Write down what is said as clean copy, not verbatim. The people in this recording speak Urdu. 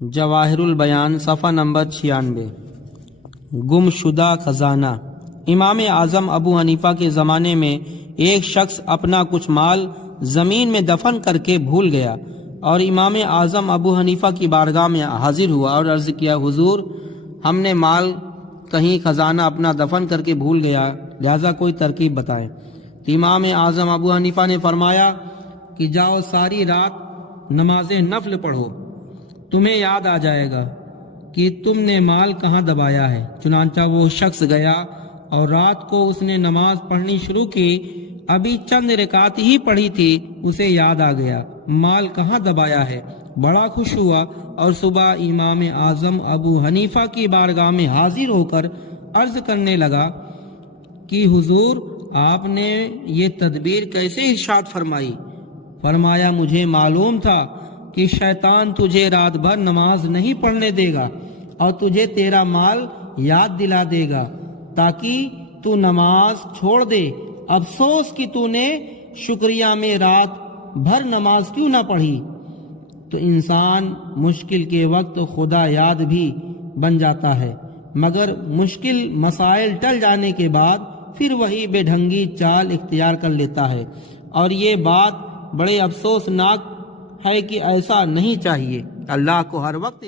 جواہر البیان صفحہ نمبر 96۔ گمشدہ خزانہ۔ امام اعظم ابو حنیفہ کے زمانے میں ایک شخص اپنا کچھ مال زمین میں دفن کر کے بھول گیا اور امام اعظم ابو حنیفہ کی بارگاہ میں حاضر ہوا اور عرض کیا، حضور، ہم نے مال کہیں خزانہ اپنا دفن کر کے بھول گیا، لہذا کوئی ترکیب بتائیں۔ تو امام اعظم ابو حنیفہ نے فرمایا کہ جاؤ ساری رات نماز نفل پڑھو، تمہیں یاد آ جائے گا کہ تم نے مال کہاں دبایا ہے۔ چنانچہ وہ شخص گیا اور رات کو اس نے نماز پڑھنی شروع کی، ابھی چند رکعت ہی پڑھی تھی، اسے یاد آ گیا مال کہاں دبایا ہے، بڑا خوش ہوا اور صبح امام اعظم ابو حنیفہ کی بارگاہ میں حاضر ہو کر عرض کرنے لگا کہ حضور، آپ نے یہ تدبیر کیسے ارشاد فرمائی؟ فرمایا، مجھے معلوم تھا کہ شیطان تجھے رات بھر نماز نہیں پڑھنے دے گا اور تجھے تیرا مال یاد دلا دے گا تاکہ تو نماز چھوڑ دے۔ افسوس کہ تو نے شکریہ میں رات بھر نماز کیوں نہ پڑھی۔ تو انسان مشکل کے وقت خدا یاد بھی بن جاتا ہے، مگر مشکل مسائل ٹل جانے کے بعد پھر وہی بے ڈھنگی چال اختیار کر لیتا ہے، اور یہ بات بڑے افسوسناک ہے کہ ایسا نہیں چاہیے۔ اللہ کو ہر وقت